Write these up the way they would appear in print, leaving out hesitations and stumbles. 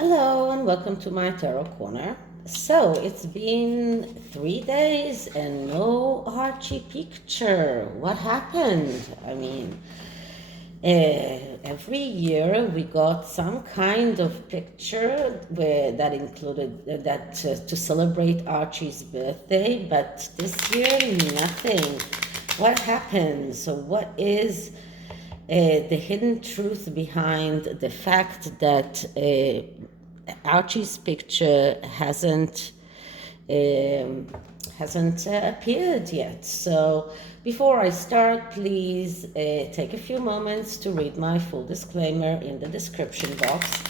Hello and welcome to my tarot corner. So it's been 3 days and no Archie picture. What happened? Every year we got some kind of picture that included to celebrate Archie's birthday, but this year nothing. What happened? So what is the hidden truth behind the fact that Archie's picture hasn't appeared yet? So before I start, please take a few moments to read my full disclaimer in the description box.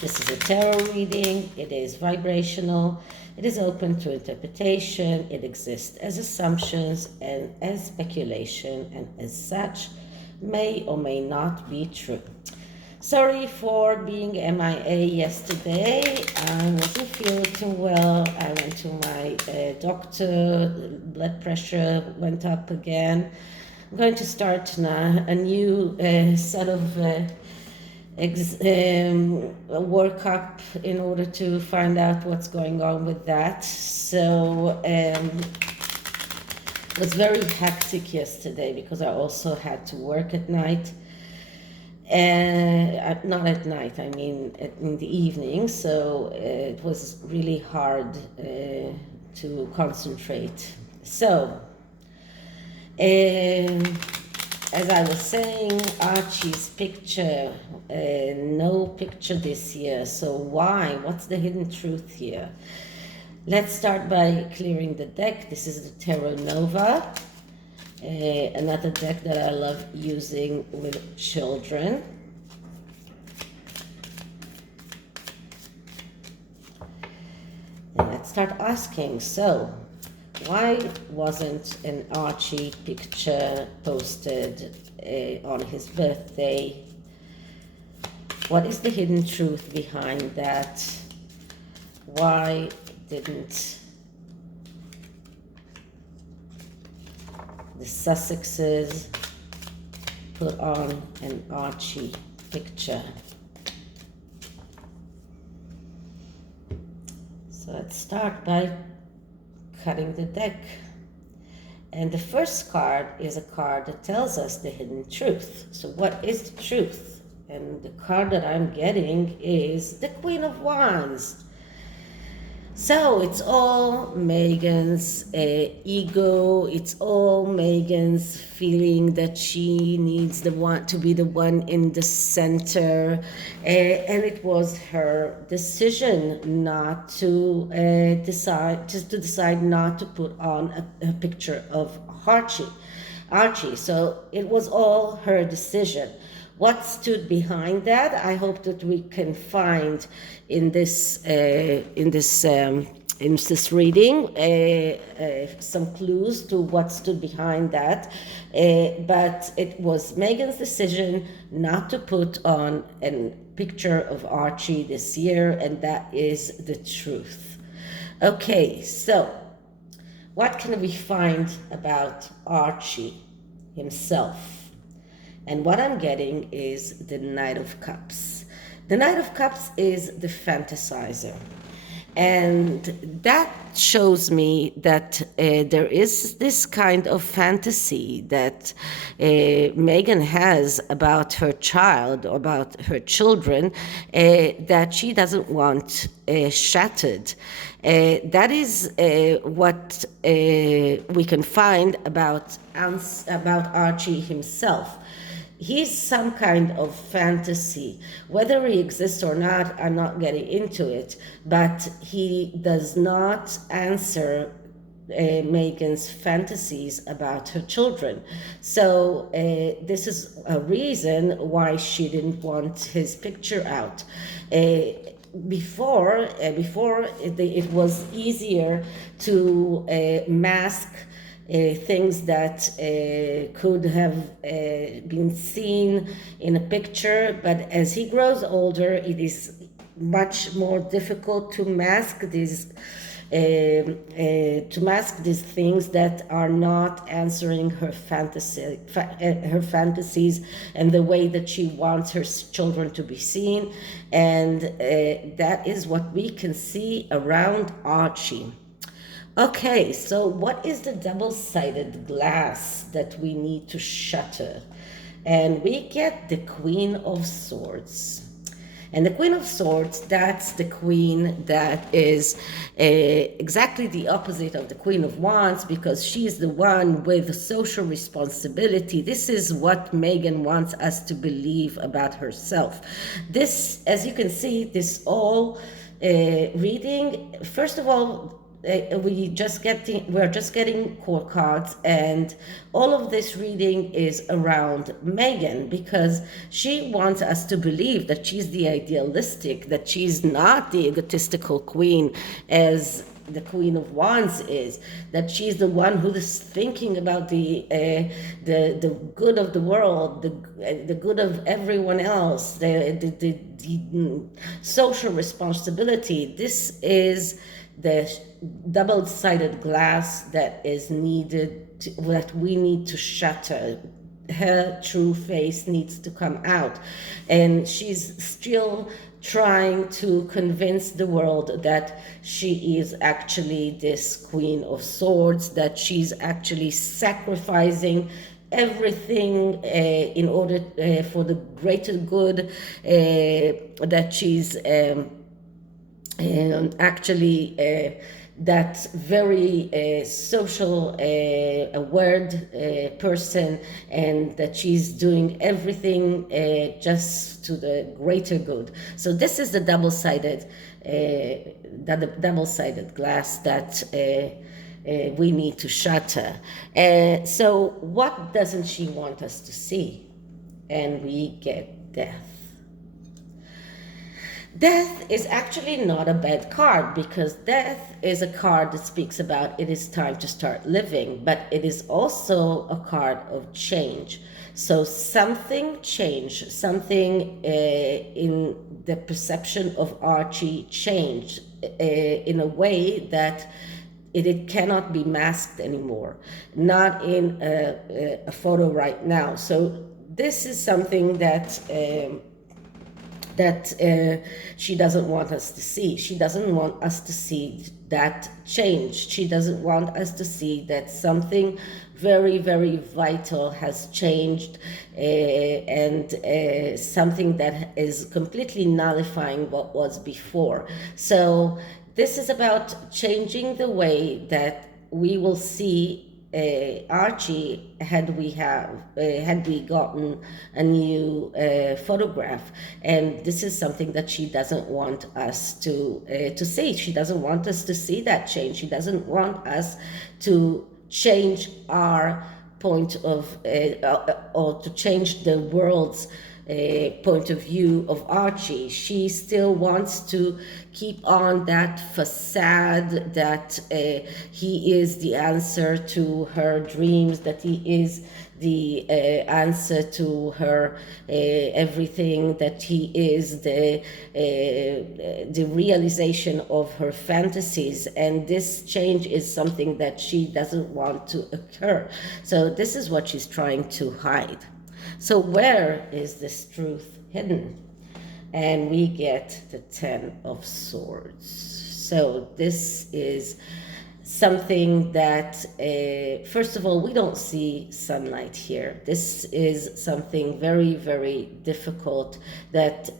This is a tarot reading. It is vibrational. It is open to interpretation. It exists as assumptions and as speculation, and as such may or may not be true. Sorry for being MIA yesterday. I wasn't feeling too well. I went to my doctor. Blood pressure went up again. I'm going to start a new set of workup in order to find out what's going on with that. So it was very hectic yesterday because I also had to work at night. And not at night, I mean in the evening. So it was really hard to concentrate. So as I was saying, Archie's picture, no picture this year. So why? What's the hidden truth here? Let's start by clearing the deck. This is the Tarot Nova, another deck that I love using with children. And let's start asking, so why wasn't an Archie picture posted on his birthday? What is the hidden truth behind that? Why didn't the Sussexes put on an Archie picture? So let's start by cutting the deck. And the first card is a card that tells us the hidden truth. So what is the truth? And the card that I'm getting is the Queen of Wands. So it's all Meghan's ego. It's all Meghan's feeling that she needs to be the one in the center, and it was her decision not to decide not to put on a picture of Archie. So it was all her decision. What stood behind that? I hope that we can find in this reading some clues to what stood behind that. But it was Meghan's decision not to put on a picture of Archie this year, and that is the truth. Okay, so what can we find about Archie himself? And what I'm getting is the Knight of Cups. The Knight of Cups is the fantasizer. And that shows me that there is this kind of fantasy that Meghan has about her child, or about her children, that she doesn't want shattered. That is what we can find about Archie himself. He's some kind of fantasy. Whether he exists or not, I'm not getting into it, but he does not answer Meghan's fantasies about her children. So this is a reason why she didn't want his picture out. Before it was easier to mask things that could have been seen in a picture, but as he grows older, it is much more difficult to mask these things that are not answering her her fantasies and the way that she wants her children to be seen. And that is what we can see around Archie. Okay, so what is the double-sided glass that we need to shatter? And we get the Queen of Swords. And the Queen of Swords, that's the queen that is exactly the opposite of the Queen of Wands, because she's the one with social responsibility. This is what Meghan wants us to believe about herself. This, as you can see, this all reading, first of all, we're just getting core cards, and all of this reading is around Meghan, because she wants us to believe that she's the idealistic, that she's not the egotistical queen as the Queen of Wands is, that she's the one who is thinking about the good of the world, the good of everyone else, the social responsibility. This is the double-sided glass that is needed, that we need to shatter. Her true face needs to come out, and she's still trying to convince the world that she is actually this Queen of Swords, that she's actually sacrificing everything in order for the greater good, that she's actually that very social aware person, and that she's doing everything just to the greater good. So this is the double-sided glass that we need to shatter. So what doesn't she want us to see? And we get death. Death is actually not a bad card, because death is a card that speaks about it is time to start living, but it is also a card of change. So something changed, something in the perception of Archie changed in a way that it cannot be masked anymore, not in a photo right now. So this is something that she doesn't want us to see. She doesn't want us to see that change. She doesn't want us to see that something very, very vital has changed, and something that is completely nullifying what was before. So this is about changing the way that we will see Archie had we gotten a new photograph. And this is something that she doesn't want us to see. She doesn't want us to see that change. She doesn't want us to change our point of or to change the world's point of view of Archie. She still wants to keep on that facade that he is the answer to her dreams, that he is the answer to her everything, that he is the realization of her fantasies. And this change is something that she doesn't want to occur. So this is what she's trying to hide. So where is this truth hidden? And we get the Ten of Swords. So this is something that, first of all, we don't see sunlight here. This is something very, very difficult that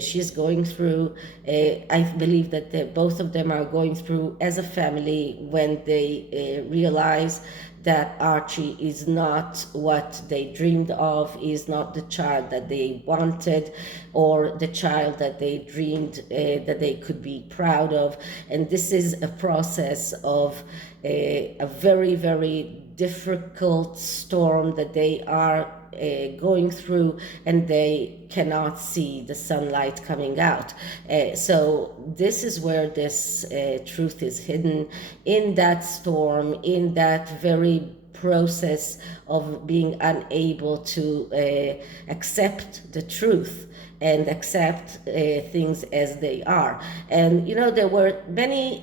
she's going through. I believe that both of them are going through as a family, when they realize that Archie is not what they dreamed of, is not the child that they wanted, or the child that they dreamed that they could be proud of. And this is a process of a very, very difficult storm that they are going through, and they cannot see the sunlight coming out. So this is where this truth is hidden, in that storm, in that very process of being unable to accept the truth. and accept things as they are. And you know, there were many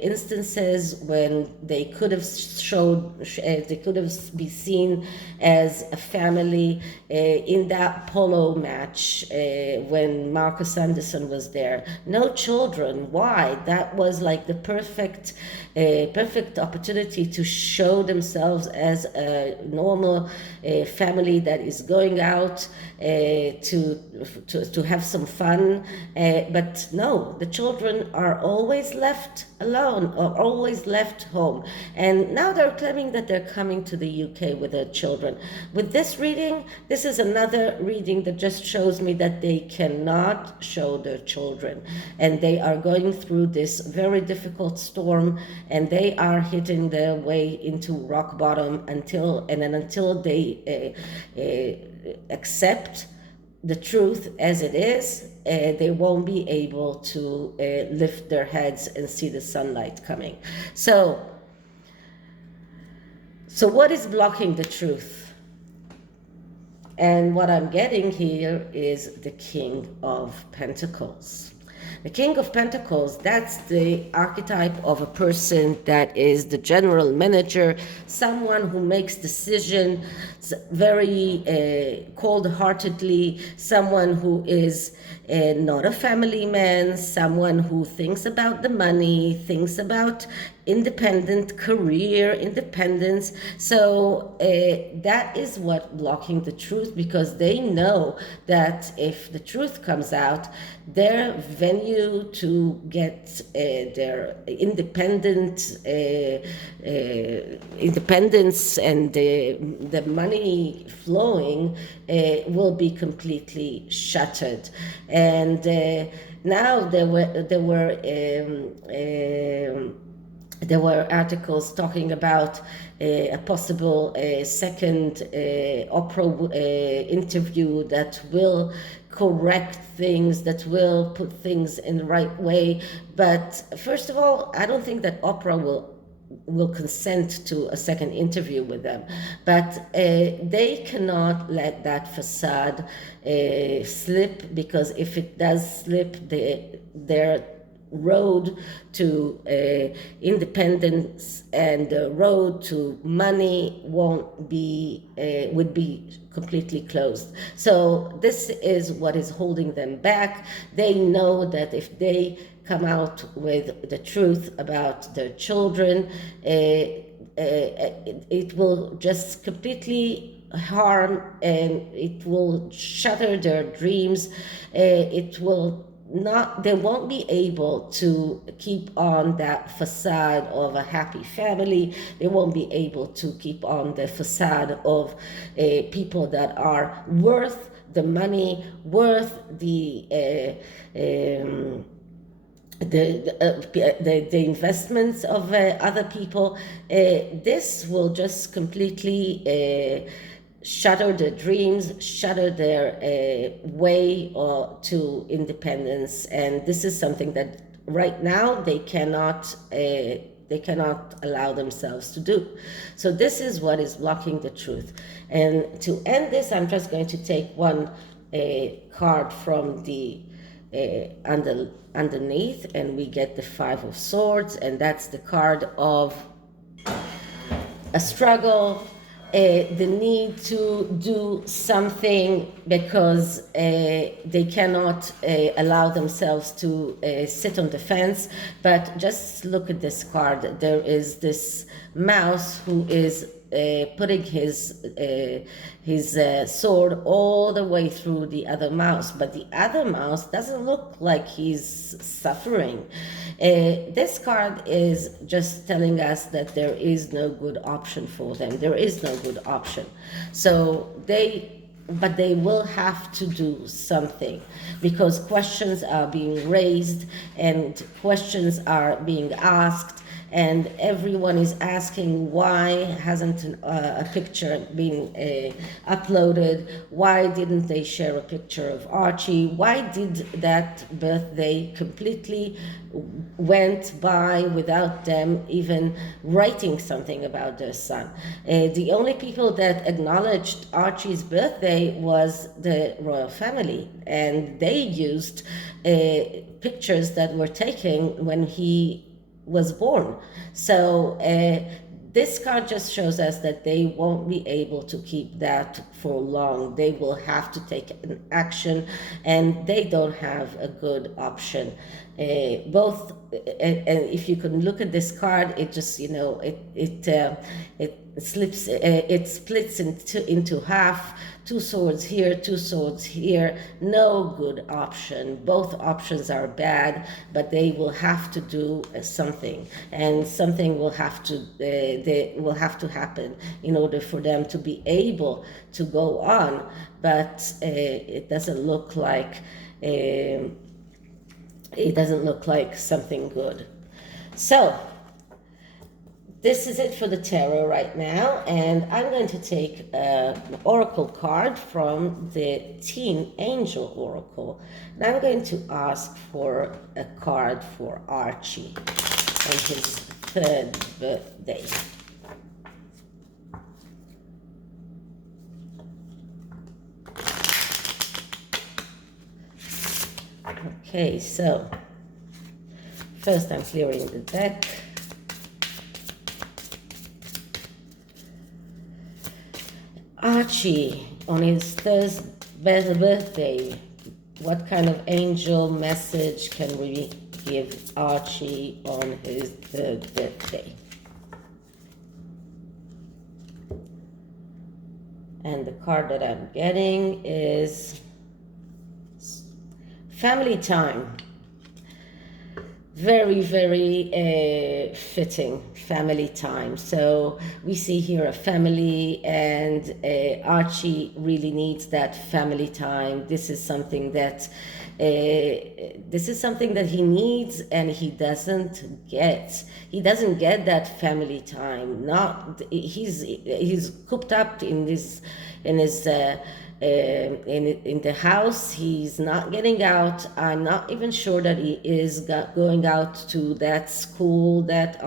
instances when they could have they could have be seen as a family. In that polo match, when Marcus Anderson was there, no children. Why? That was like the perfect opportunity to show themselves as a normal family that is going out to have some fun. But no, the children are always left alone or always left home. And now they're claiming that they're coming to the UK with their children. With this reading, this is another reading that just shows me that they cannot show their children. And they are going through this very difficult storm, and they are hitting their way into rock bottom until they accept the truth as it is. They won't be able to lift their heads and see the sunlight coming. So what is blocking the truth? And what I'm getting here is the King of Pentacles. The King of Pentacles, that's the archetype of a person that is the general manager, someone who makes decisions very cold-heartedly, someone who is not a family man, someone who thinks about the money, thinks about independent career, independence. So that is what blocking the truth, because they know that if the truth comes out, their venue to get their independence and the money flowing will be completely shattered. And now there were articles talking about a possible second Oprah interview that will correct things, that will put things in the right way. But first of all, I don't think that Oprah will consent to a second interview with them. But they cannot let that facade slip, because if it does slip, their road to independence and the road to money would be completely closed. So this is what is holding them back. They know that if they come out with the truth about their children, it will just completely harm, and it will shatter their dreams. They won't be able to keep on that facade of a happy family. They won't be able to keep on the facade of people that are worth the money, worth the investments of other people. This will just completely shatter their dreams, shatter their way to independence. And this is something that right now they cannot allow themselves to do. So this is what is blocking the truth. And to end this, I'm just going to take one card from the underneath, and we get the Five of Swords, and that's the card of a struggle, the need to do something because they cannot allow themselves to sit on the fence. But just look at this card. There is this mouse who is putting his sword all the way through the other mouse, but the other mouse doesn't look like he's suffering. This card is just telling us that there is no good option for them. There is no good option. So but they will have to do something, because questions are being raised and questions are being asked, and everyone is asking why hasn't a picture been uploaded, why didn't they share a picture of Archie, why did that birthday completely went by without them even writing something about their son. The only people that acknowledged Archie's birthday was the royal family, and they used pictures that were taken when he was born. So this card just shows us that they won't be able to keep that for long. They will have to take an action, and they don't have a good option. Both, and if you can look at this card, it just, you know, it slips, it splits into half. Two swords here, two swords here. No good option. Both options are bad, but they will have to do something, and something will have to they will have to happen in order for them to be able to go on. But it doesn't look like something good. So this is it for the tarot right now, and I'm going to take an oracle card from the TEAN Angel Oracle, and I'm going to ask for a card for Archie on his 3rd birthday. Okay, so first I'm clearing the deck. Archie, on his 3rd birthday, what kind of angel message can we give Archie on his 3rd birthday? And the card that I'm getting is family time. Very, very fitting family time. So we see here a family, and Archie really needs that family time. This is something that he needs, and he doesn't get. He doesn't get that family time. He's cooped up in his in the house. He's not getting out. I'm not even sure that he is going out to that school that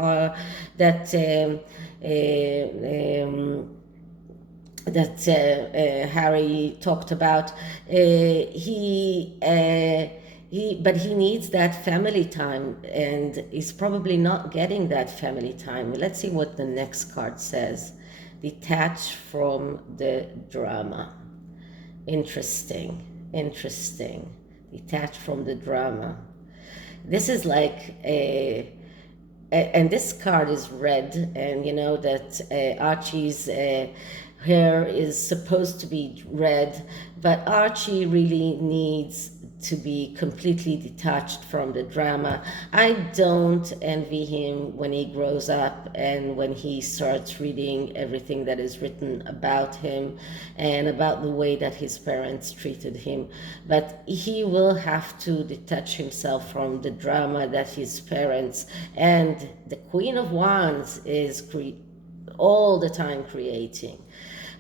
Harry talked about. But he needs that family time, and he's probably not getting that family time. Let's see what the next card says. Detach from the drama. Interesting. Detached from the drama. This is like and this card is red, and you know that Archie's hair is supposed to be red, but Archie really needs to be completely detached from the drama. I don't envy him when he grows up and when he starts reading everything that is written about him and about the way that his parents treated him. But he will have to detach himself from the drama that his parents and the Queen of Wands is all the time creating.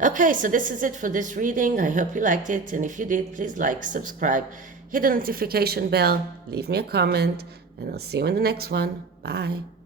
Okay, so this is it for this reading. I hope you liked it, and if you did, please like, subscribe, hit the notification bell, leave me a comment, and I'll see you in the next one. Bye.